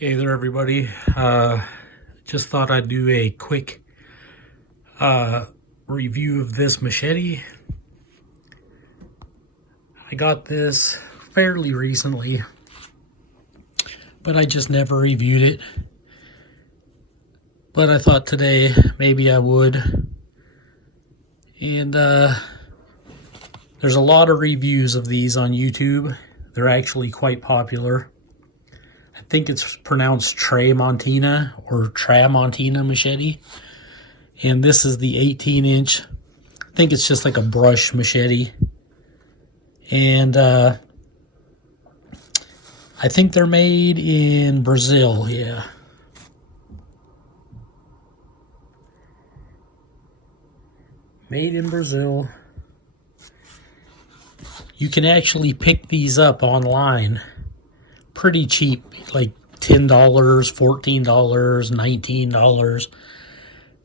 Hey there, everybody. Just thought I'd do a quick review of this machete. I got this fairly recently, but I just never reviewed it. But I thought today maybe I would. And there's a lot of reviews of these on YouTube. They're actually quite popular. I think it's pronounced Tramontina or Tramontina machete. And this is the 18-inch. I think it's just like a brush machete. And I think they're made in Brazil, yeah. Made in Brazil. You can actually pick these up online pretty cheap, like $10, $14,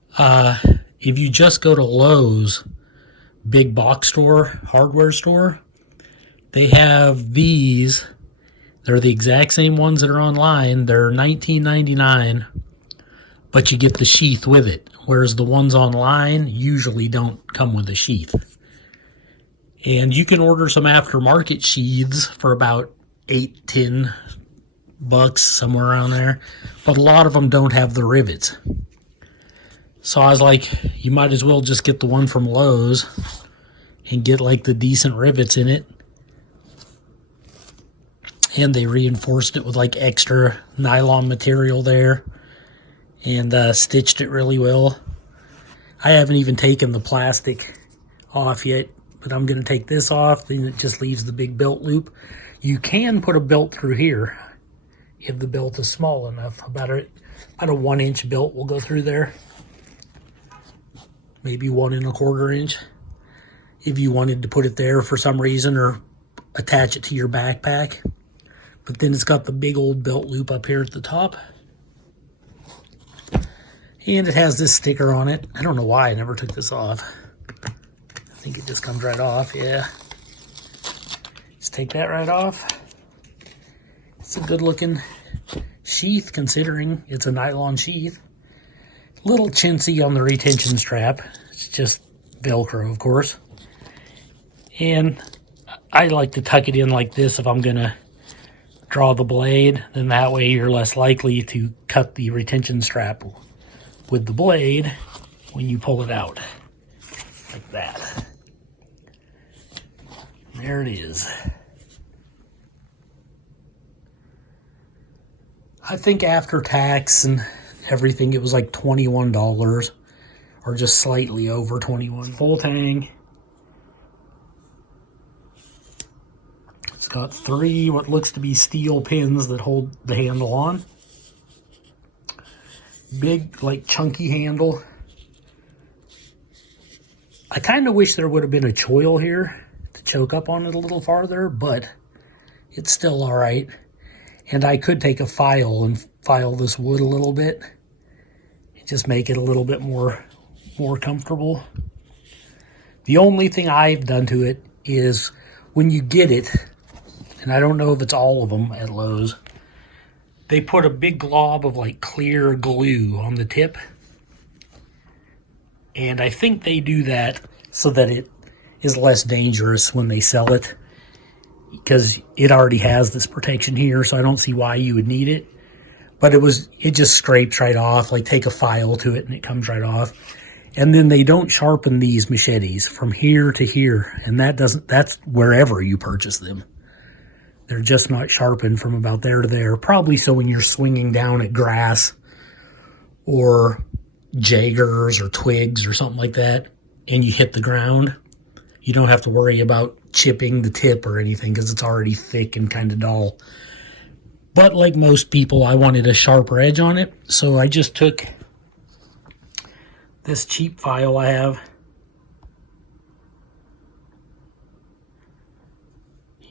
$19. If you just go to Lowe's big box store, hardware store, they have these. They're the exact same ones that are online. They're $19.99, but you get the sheath with it, whereas the ones online usually don't come with a sheath. And you can order some aftermarket sheaths for about $8-10, somewhere around there, but a lot of them don't have the rivets. So I was like, you might as well just get the one from Lowe's and get like the decent rivets in it. And they reinforced it with like extra nylon material there and stitched it really well. I haven't even taken the plastic off yet, but I'm going to take this off. Then it just leaves the big belt loop. You can put a belt through here if the belt is small enough. About a 1-inch belt will go through there. Maybe 1 1/4 inch. If you wanted to put it there for some reason or attach it to your backpack. But then it's got the big old belt loop up here at the top. And it has this sticker on it. I don't know why I never took this off. I think it just comes right off, yeah. Just take that right off. It's a good looking sheath considering it's a nylon sheath. Little chintzy on the retention strap. It's just Velcro, of course. And I like to tuck it in like this if I'm gonna draw the blade. Then that way you're less likely to cut the retention strap with the blade when you pull it out. Like that. There it is. I think after tax and everything, it was like $21 or just slightly over 21. Full-Tang. It's got 3 what looks to be steel pins that hold the handle on. Big, like chunky handle. I kind of wish there would have been a choil here to choke up on it a little farther, but it's still all right. And I could take a file and file this wood a little bit and just make it a little bit more comfortable. The only thing I've done to it is when you get it, and I don't know if it's all of them at Lowe's, they put a big glob of like clear glue on the tip. And I think they do that so that it is less dangerous when they sell it, because it already has this protection here, so I don't see why you would need it. But it just scrapes right off. Like take a file to it and it comes right off. And then they don't sharpen these machetes from here to here, and that's wherever you purchase them. They're just not sharpened from about there to there. Probably so when you're swinging down at grass or jaggers or twigs or something like that, and you hit the ground, you don't have to worry about chipping the tip or anything because it's already thick and kind of dull. But like most people, I wanted a sharper edge on it, so I just took this cheap file I have,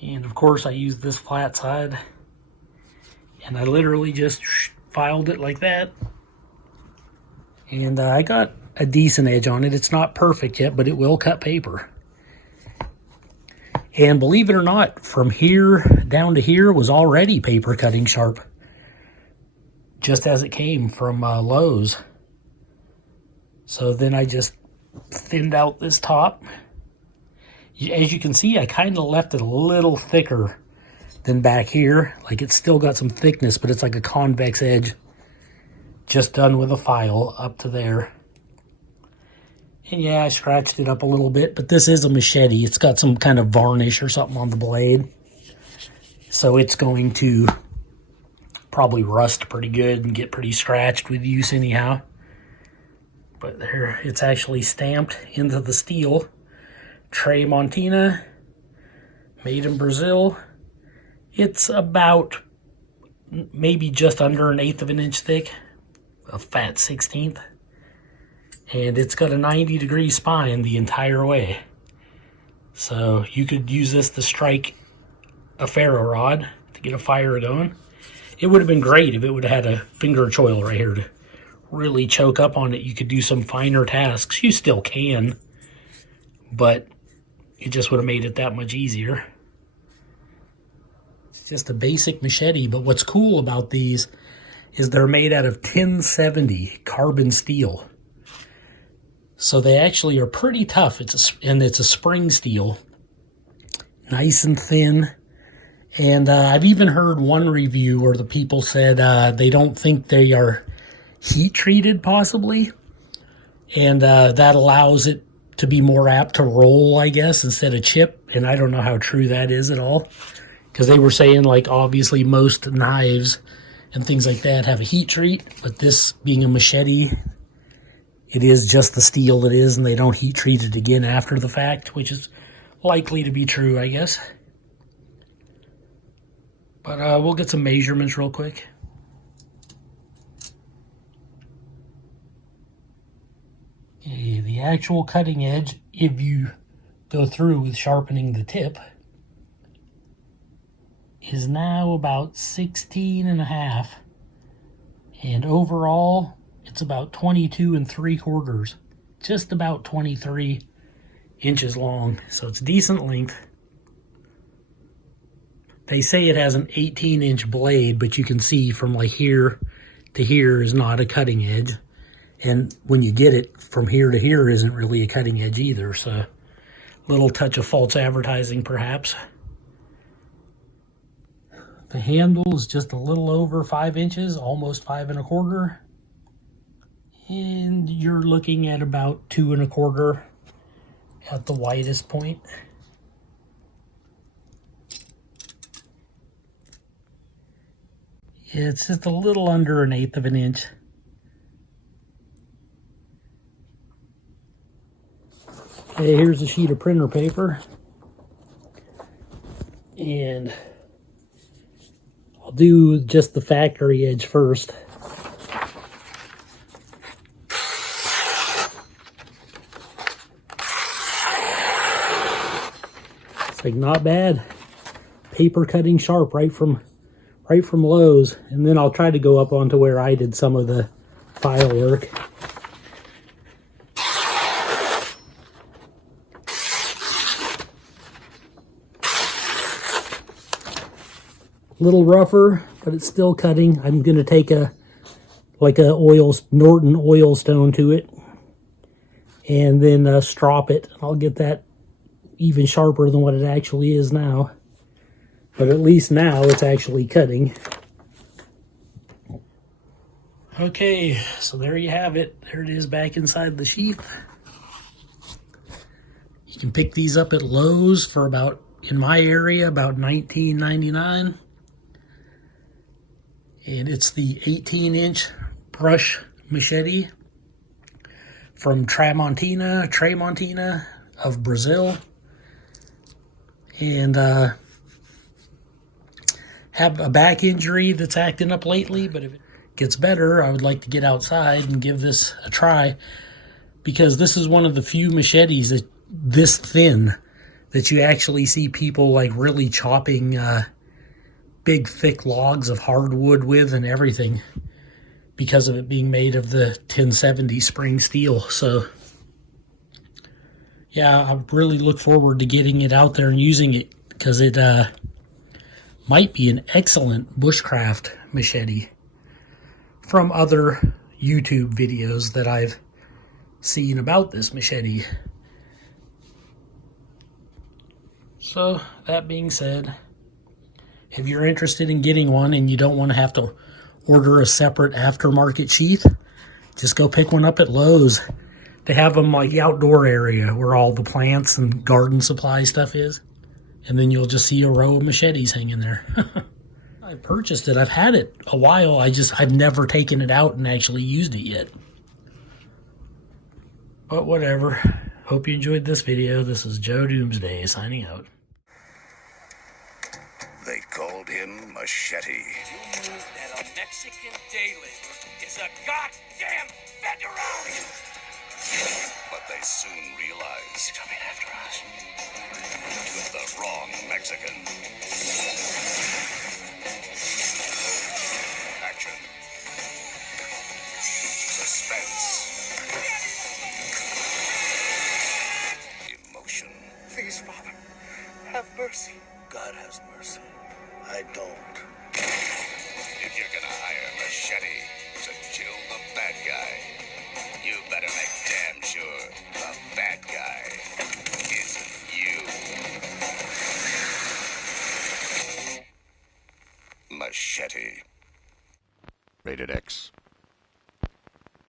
and of course I used this flat side, and I literally just filed it like that, and I got a decent edge on it. It's not perfect yet, but it will cut paper. And believe it or not, from here down to here was already paper cutting sharp. just as it came from Lowe's. So then I just thinned out this top. As you can see, I kind of left it a little thicker than back here. Like, it's still got some thickness, but it's like a convex edge. Just done with a file up to there. And yeah, I scratched it up a little bit, but this is a Machete. It's got some kind of varnish or something on the blade. So it's going to probably rust pretty good and get pretty scratched with use anyhow. But there, it's actually stamped into the steel. Tramontina, made in Brazil. It's about maybe just under 1/8 of an inch thick, a fat 1/16. And it's got a 90-degree spine the entire way. So you could use this to strike a ferro rod to get a fire going. It would have been great if it would have had a finger choil right here to really choke up on it. You could do some finer tasks. You still can, but it just would have made it that much easier. It's just a basic machete, but what's cool about these is they're made out of 1070 carbon steel. So they actually are pretty tough. And it's a spring steel, nice and thin. And I've even heard one review where the people said they don't think they are heat treated, possibly, and that allows it to be more apt to roll, I guess, instead of chip. And I don't know how true that is at all, because they were saying, like, obviously most knives and things like that have a heat treat, but this being a machete, it is just the steel it is, and they don't heat treat it again after the fact, which is likely to be true, I guess. But we'll get some measurements real quick. Okay, the actual cutting edge, if you go through with sharpening the tip, is now about 16.5, and overall it's about 22 3/4, just about 23 inches long, so it's decent length. They say it has an 18-inch blade, but you can see from like here to here is not a cutting edge, and when you get it from here to here isn't really a cutting edge either, so a little touch of false advertising perhaps. The handle is just a little over 5 inches, almost 5 1/4. And you're looking at about 2 1/4 at the widest point. It's just a little under 1/8 of an inch. Okay, here's a sheet of printer paper. And I'll do just the factory edge first. It's like not bad. Paper cutting sharp right from Lowe's. And then I'll try to go up onto where I did some of the file work. Little rougher, but it's still cutting. I'm going to take a Norton oil stone to it and then strop it. I'll get that even sharper than what it actually is now. But at least now it's actually cutting. Okay, so there you have it. There it is back inside the sheath. You can pick these up at Lowe's for about, in my area, about $19.99. And it's the 18-inch brush machete from Tramontina of Brazil. And have a back injury that's acting up lately, but if it gets better, I would like to get outside and give this a try, because this is one of the few machetes that this thin that you actually see people like really chopping big thick logs of hardwood with and everything, because of it being made of the 1070 spring steel. So yeah, I really look forward to getting it out there and using it, because it might be an excellent bushcraft machete from other YouTube videos that I've seen about this machete. So, that being said, if you're interested in getting one and you don't want to have to order a separate aftermarket sheath, just go pick one up at Lowe's. They have them like the outdoor area where all the plants and garden supply stuff is. And then you'll just see a row of machetes hanging there. I purchased it. I've had it a while. I've never taken it out and actually used it yet. But whatever. Hope you enjoyed this video. This is Joe Doomsday signing out. They called him Machete. You knew that a Mexican day laborer is a goddamn federale! But they soon realized He's coming after us. with the wrong Mexican. Action. Suspense. Emotion. Please, Father, have mercy. God has mercy. I don't. If you're gonna hire Machete to kill the bad guy, you better make damn sure the bad guy isn't you. Machete. Rated X.